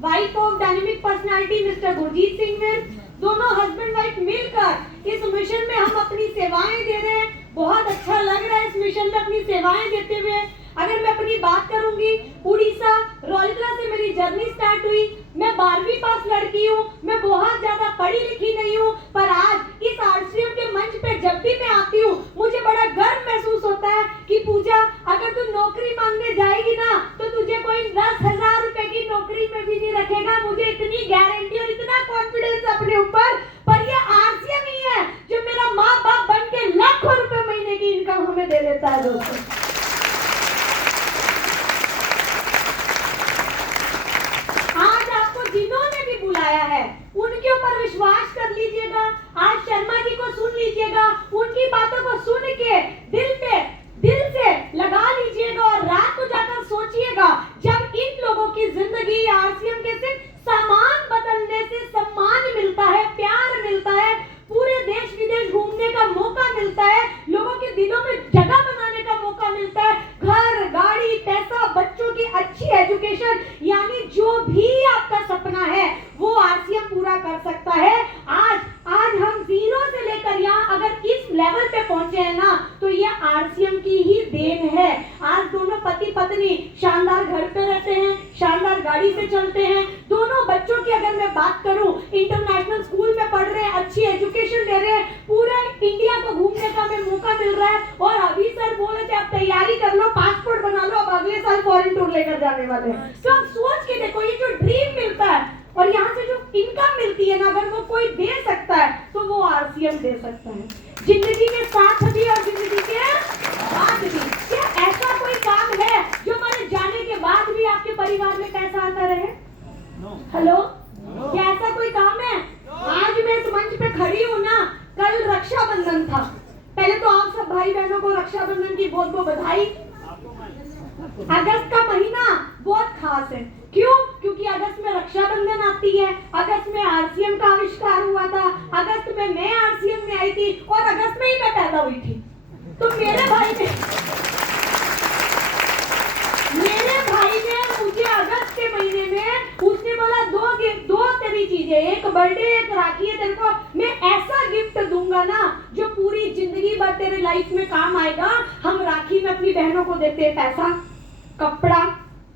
Wife of dynamic personality mister Gurjeet Singh Veer, दोनों husband wife मिलकर इस मिशन में हम अपनी सेवाएं दे रहे हैं। बहुत अच्छा लग रहा है इस मिशन में अपनी सेवाएं देते हुए। अगर मैं अपनी बात करूंगी, उड़ीसा रौलकला से मेरी जर्नी स्टार्ट हुई। मैं 12वीं पास लड़की हूँ, मैं बहुत ज्यादा पढ़ी लिखी नहीं हूँ, पर आज इस आरसीएम के मंच पे जब भी मैं आती हूँ मुझे बड़ा गर्व महसूस होता है कि पूजा, अगर तू नौकरी मांगने जाएगी ना तो तुझे कोई 10,000 रुपए की नौकरी में भी नहीं रखेगा। मुझे इतनी गारंटी और इतना कॉन्फिडेंस अपने ऊपर। पर ये आरसीएम ही है जो मेरा माँ बाप बन के लाखों रुपए महीने की इनकम हमें दे देता है। दोस्तों, जिन्होंने भी बुलाया है उनके ऊपर विश्वास कर लीजिएगा। आज शर्मा जी को सुन लीजिएगा, उनकी बातों को सुन के दिल से लगा लीजिएगा और रात को जाकर सोचिएगा, जब इन लोगों की जिंदगी आरसीएम के सिर्फ सामान बदलने से सम्मान मिलता है, प्यार मिलता है, पूरे देश विदेश घूमने का मौका मिलता है, लोगों के दिलों में जगह बनाने का मौका मिलता है, घर, गाड़ी, पैसा, बच्चों की अच्छी एजुकेशन, यानी जो भी आपका सपना है वो आरसीएम पूरा कर सकता है। आज हम जीरो से लेकर यहाँ अगर इस लेवल पे पहुंचे हैं ना तो ये आरसीएम की ही देन है। आज दोनों पति पत्नी शानदार घर पे रहते हैं, शानदार गाड़ी से चलते हैं। दोनों बच्चों की अगर मैं बात करूं, इंटरनेशनल स्कूल में पढ़ रहे हैं, अच्छी एजुकेशन ले रहे हैं, पूरा इंडिया को घूमने का हमें मौका मिल रहा है। और अभी सर बोले थे आप तैयारी कर लो, पासपोर्ट बना लो, अब अगले साल फॉरेन टूर लेकर जाने वाले हैं। तो आप सोच के देखो, ये जो ड्रीम मिलता है और यहाँ से जो इनकम मिलती है ना, अगर वो कोई दे सकता है तो वो आरसीएम दे सकता है। जिंदगी के साथ भी और जिंदगी के बाद भी। क्या ऐसा कोई काम है जो हमारे जाने के बाद भी आपके परिवार में पैसा आता रहे? हेलो, क्या ऐसा कोई काम है? आज मैं इस मंच पे खड़ी हूँ ना, कल रक्षाबंधन था। पहले तो आप सब भाई बहनों को रक्षाबंधन की बहुत बहुत बधाई। अगस्त का महीना बहुत खास है। क्यों? क्योंकि अगस्त में रक्षाबंधन आती है, अगस्त में आरसीएम का आविष्कार हुआ था, अगस्त में मैं आरसीएम में आई थी और अगस्त में ही मैं पैदा हुई थी। तो मेरे भाई ने मुझे अगस्त के महीने में उसने बोला दो तेरी चीजें, एक बर्थडे एक राखी है, तेरे को मैं ऐसा गिफ्ट दूंगा ना जो पूरी जिंदगी भर तेरे लाइफ में काम आएगा। हम राखी में अपनी बहनों को देते हैं पैसा, कपड़ा,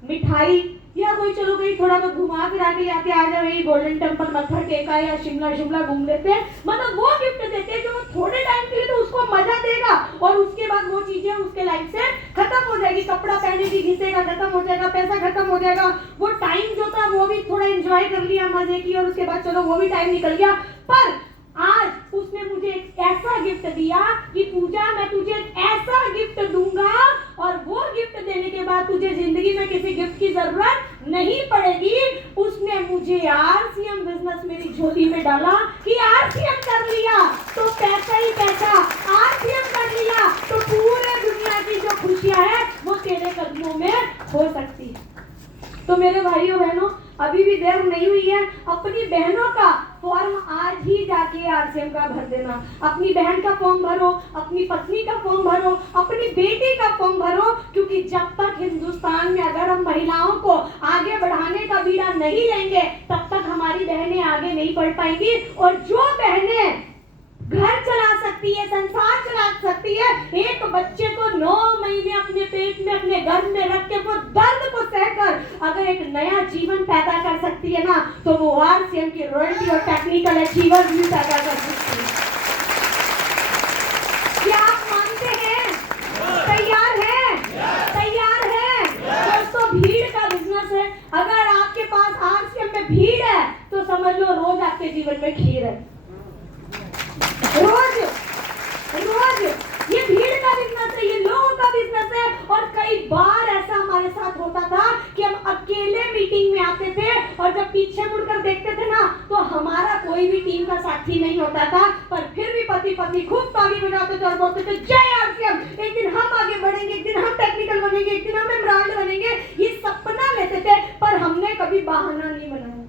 मिठाई, या कोई चलो कहीं थोड़ा बहुत घुमा फिरा के आते, आ जाओ यही गोल्डन टेम्पल मत्था टेका या शिमला घूम लेते हैं। मतलब वो गिफ्ट देते हैं जो थोड़े टाइम के लिए तो उसको मजा देगा और उसके बाद वो चीजें उसके लाइफ से खत्म हो जाएगी। कपड़ा पहने की घिसेगा, खत्म हो जाएगा, पैसा खत्म हो जाएगा, वो टाइम जो था वो भी थोड़ा एंजॉय कर लिया मजे की और उसके बाद चलो वो भी टाइम निकल गया। पर आज उसने मुझे एक ऐसा गिफ्ट दिया कि पूजा, मैं तुझे ऐसा गिफ्ट दूंगा और वो गिफ्ट देने के बाद तुझे जिंदगी में किसी गिफ्ट की जरूरत नहीं पड़ेगी। उसने मुझे आरसीएम बिजनेस मेरी झोली में डाला कि आरसीएम कर लिया तो पैसा ही पैसा, आरसीएम कर लिया तो पूरे दुनिया की जो खुशियां हैं वो तेरे कदमों में हो सकती है। तो मेरे भाइयों बहनों, अभी भी देर नहीं हुई है। अपनी बहनों का फॉर्म आज ही जाके आरसीएम का भर देना। अपनी बहन का फॉर्म भरो, अपनी पत्नी का फॉर्म भरो, अपनी बेटी का फॉर्म भरो, क्योंकि जब तक हिंदुस्तान में अगर हम महिलाओं को आगे बढ़ाने का बीड़ा नहीं लेंगे तब तक हमारी बहनें आगे नहीं बढ़ पाएंगी। और जो बहनें घर चला सकती है, संसार चला सकती है, एक बच्चे को 9 महीने अपने पेट में अपने गर्भ में रख के वो दर्द को सहकर अगर एक नया जीवन पैदा कर सकती है ना, तो वो आरसीएम की रॉयल्टी और टेक्निकल अचीवर्स भी पैदा कर सकती है। क्या आप मानते हैं? तैयार हैं? तैयार हैं? दोस्तों, भीड़ का बिजनेस है। अगर आपके पास आरसीएम में भीड़ है तो समझ लो रोज आपके जीवन में खीर है। रोज रोज ये भीड़ का बिजनेस है, ये लोगों का बिजनेस है। और कई बार ऐसा हमारे साथ होता था कि हम अकेले मीटिंग में आते थे और जब पीछे मुड़कर देखते थे ना तो हमारा कोई भी टीम का साथी नहीं होता था, पर फिर भी पति पत्नी खूब ताली बजाते थे और बोलते थे जय आरसीएम, एक दिन हम आगे बढ़ेंगे, एक दिन हम टेक्निकल बनेंगे, एक दिन हम ब्रांड बनेंगे। ये सपना लेते थे, पर हमने कभी बहाना नहीं बनाया।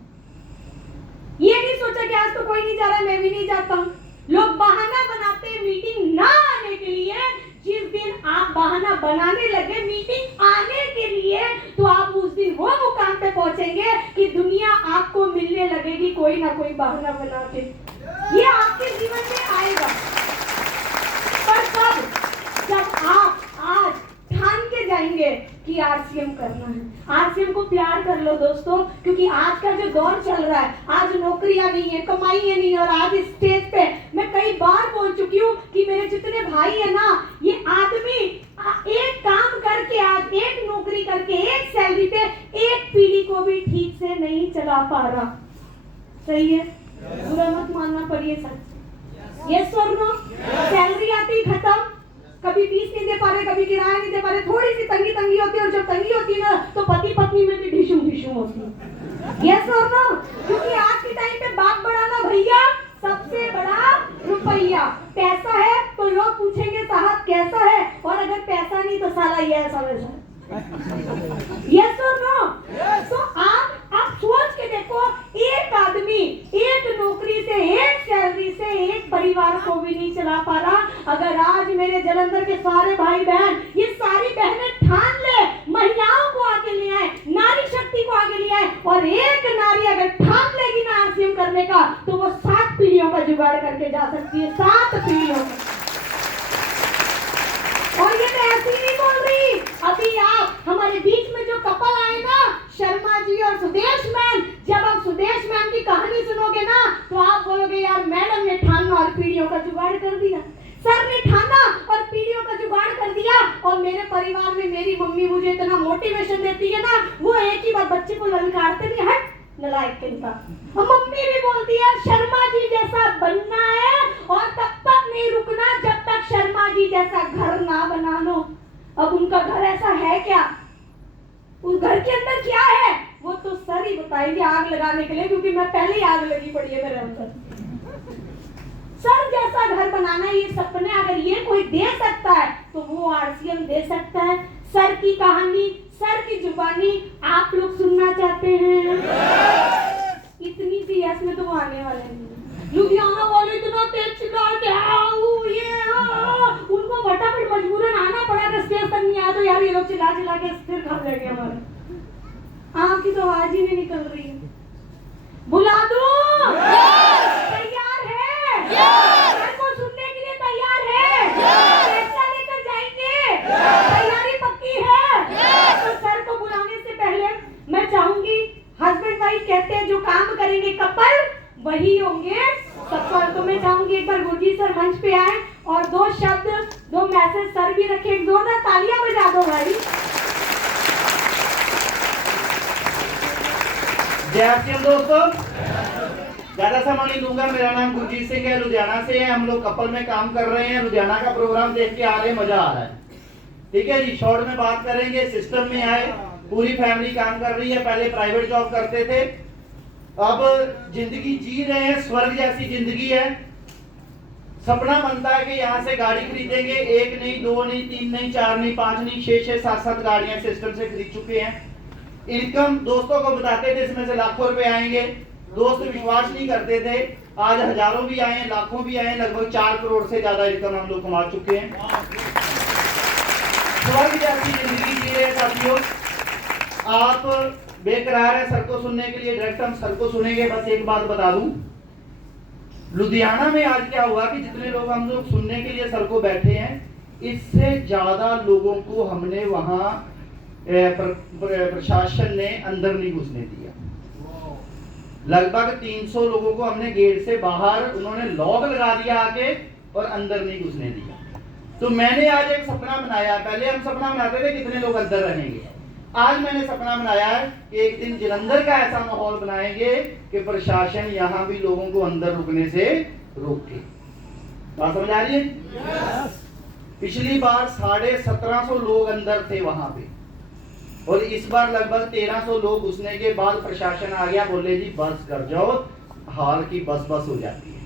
ये नहीं सोचा कि आज तो कोई नहीं जा रहा, मैं भी नहीं जाता हूँ। लोग बहाना बनाते हैं मीटिंग ना आने के लिए। जिस दिन आप बहाना बनाने लगे मीटिंग आने के लिए, तो आप उस दिन वो मुकाम पे पहुंचेंगे कि दुनिया आपको मिलने लगेगी कोई ना कोई बहाना बना के। ये आपके जीवन में आएगा, पर तब जब आप आज ठान के जाएंगे कि आरसीएम करना है। आरसीएम को प्यार कर लो दोस्तों, क्योंकि आज का जो दौर चल रहा है, आज नौकरियां नहीं है, कमाइयां नहीं है। और आज इस स्टेज पे मैं कई बार बोल चुकी हूँ कि मेरे जितने भाई है ना, ये आदमी एक काम करके, आज एक नौकरी करके, एक सैलरी पे एक पीढ़ी को भी ठीक से नहीं चला पा रहा। सही है, बुरा मत मानना, पर ये सच। यस और नो? सैलरी आती खत्म, कभी फीस नहीं दे पा रहे, कभी किराया नहीं दे पा रहे, थोड़ी सी तंगी होती है। और जब तंगी होती है ना तो पति पत्नी में भी ढिशुम होती है। यस और नो? क्योंकि आज के टाइम पे बाप बड़ा ना भैया, सबसे बड़ा रुपया। पैसा है तो लोग पूछेंगे साहब कैसा है, और अगर पैसा नहीं तो साला ये ऐसा वैसा। यस और नो? तो आप सोच के देखो, एक आदमी एक नौकरी से, एक सैलरी से एक परिवार को भी नहीं चला पा रहा। अगर आज मेरे जलंधर के सारे भाई बहन, ये सारी बहनें ठान ले, महिलाओं को आगे ले आए, नारी शक्ति को आगे ले आए, और एक नारी अगर ठान लेगी ना आरसीएम करने का, तो वो 7 पीढ़ियों का जुगाड़ करके जा सकती है, 7 पीढ़ियों का। और ये मैं ऐसी नहीं बोल रही, अभी आप हमारे बीच में जो कपल आए ना, शर्मा जी और सुदेश मैम, जब आप सुदेश मैम की कहानी सुनोगे ना तो आप बोलोगे यार मैडम ने ठाना और पीढ़ियों का जुगाड़ कर दिया, सर ने ठाना और पीढ़ियों का जुगाड़ कर दिया। और मेरे परिवार में मेरी मम्मी मुझे इतना मोटिवेशन देती है ना, वो एक ही बार बच्चे को ललकारते नहीं, हट नलायक के इंसान। और मम्मी भी बोलती है शर्मा जी जैसा बनना है, और तब तक नहीं रुकना जब तक शर्मा जी जैसा घर ना बना लो। अब उनका घर ऐसा है क्या, उस घर के अंदर क्या है, वो तो सर ही बताएंगे आग लगाने के लिए, क्योंकि मैं पहले ही आग लगी पड़ी है मेरे अंदर। सर जैसा घर बनाना, ये सपने अगर ये कोई दे सकता है तो वो आरसीएम दे सकता है। सर की कहानी, सर की जुबानी आप लोग सुनना चाहते हैं? इतनी सी यस में तो वो आने वाले नहीं। लुधियाना वाले इतना तेज चिल्ला के उनको फटाफट मजबूरन आना पड़ा, स्टेज तक नहीं आया तो यार ये लोग चिल्ला चिल्ला के स्थिर खा लेंगे हमारा। आपकी तो आवाज ही नहीं निकल रही है। बुला दो? तैयार है? सर को सुनने के लिए तैयार है? फैसला लेकर जाएंगे? तैयारी पक्की है? तो सर को बुलाने से पहले मैं चाहूंगी, हस्बैंड वाइफ कहते हैं जो काम करेंगे कपल वही होंगे सफल। तो मैं चाहूंगी एक बार गुरुजी सर मंच पे आए और 2 शब्द, 2 मैसेज सर भी रखे। एक जोरदार तालियां बजा दो भाई। जय आरसीएम दोस्तों, ज्यादा समय नहीं लूंगा। मेरा नाम गुरजीत सिंह है, लुधियाना से है। हम लोग कपल में काम कर रहे हैं, लुधियाना का प्रोग्राम देख के आ रहे हैं, मजा आ रहा है। ठीक है जी, शॉर्ट में बात करेंगे। सिस्टम में आए, पूरी फैमिली काम कर रही है। पहले प्राइवेट जॉब करते थे, अब जिंदगी जी रहे हैं, स्वर्ग जैसी जिंदगी है। सपना बनता है कि यहाँ से गाड़ी खरीदेंगे, 1 नहीं, 2 नहीं, 3 नहीं, 4 नहीं, 5 नहीं, 6, 7 गाड़ियां सिस्टम से खरीद चुके हैं। इनकम दोस्तों को बताते थे इसमें से लाखों रुपए आएंगे, दोस्त विश्वास नहीं करते थे। आज हजारों भी आए, लाखों भी आए, लगभग 4 करोड़ से ज्यादा इनकम हम लोग कमा चुके हैं। स्वर्ग जैसी जिंदगी जी रहे साथियों। आप बेकरार है सर को सुनने के लिए, डायरेक्ट हम सर को सुनेंगे। बस एक बात बता दूं, लुधियाना में आज क्या हुआ कि जितने लोग हम लोग सुनने के लिए सर को बैठे हैं, इससे ज्यादा लोगों को हमने वहां प्रशासन ने अंदर नहीं घुसने दिया। लगभग 300 लोगों को हमने गेट से बाहर, उन्होंने लॉक लगा दिया आके, और अंदर नहीं घुसने दिया। तो मैंने आज एक सपना बनाया। पहले हम सपना बनाते थे कितने लोग अंदर रहेंगे, आज मैंने सपना बनाया है कि एक दिन जलंधर का ऐसा माहौल बनाएंगे कि प्रशासन यहाँ भी लोगों को अंदर रुकने से रोके। बात समझ आ रही है? पिछली बार 1750 लोग अंदर थे वहां पे, और इस बार लगभग 1300 लोग घुसने के बाद प्रशासन आ गया, बोले जी बस कर जाओ, हॉल की बस हो जाती है।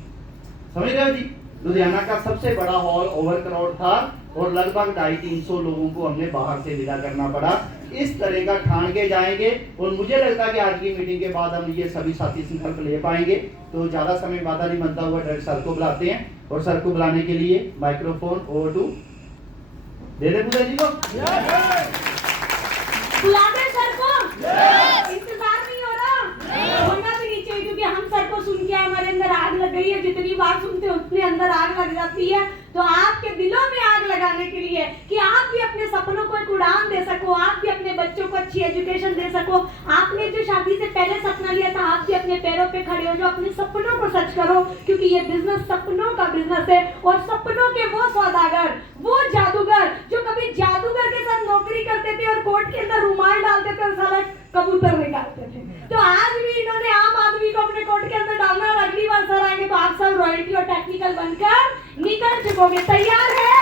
समझ रहे हो जी? लुधियाना का सबसे बड़ा हॉल ओवर क्राउड था और लगभग 250-300 लोगों को हमने बाहर से विदा करना पड़ा। इस तरह का ठान के जाएंगे, और मुझे लगता है कि आज की मीटिंग के बाद हम ये सभी साथी संकल्प ले पाएंगे। तो ज्यादा समय बाधा नहीं बनता हुआ डायरेक्ट सर को बुलाते हैं, और सर को बुलाने के लिए माइक्रोफोन ओवर टू दे दे पूजा जी को। बुला दे सर को, इंतजार नहीं हो रहा, होना भी नहीं चाहिए, क्योंकि हम सर को सुन के हमारे अंदर आग लग गई है। जितनी बार सुनते उतने अंदर आग लग जाती है। तो आपके दिलों में आग लगाने के लिए कि आप भी अपने सपनों को एक उड़ान दे सको, आप भी अपने बच्चों को अच्छी एजुकेशन दे सको, आपने जो शादी से पहले सपना लिया था आप भी अपने पैरों पे खड़े हो, जो अपने सपनों को सच करो, क्योंकि ये बिजनेस सपनों का बिजनेस है। और सपनों के वो सौदागर, वो जादूगर जो कभी जादूगर के साथ नौकरी करते थे और कोर्ट के अंदर रुमाल डालते थे और साला कबूतर निकालते थे, तो आज भी इन्होंने आम आदमी को अपने कोर्ट के अंदर डालना। और अगली बार सर आएंगे तो आप सब रॉयल्टी और टेक्निकल बनकर निकल चुकोगे। तैयार है?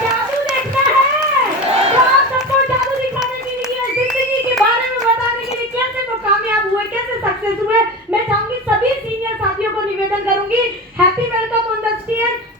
जादू देखना है तो आप सबको जादू दिखाने के लिए, जिंदगी के बारे में बताने के लिए, कैसे वो कामयाब हुए, कैसे सक्सेस हुए। मैं चाहूंगी सभी सीनियर साथियों को निवेदन करूंगी, happy welcome on the stage.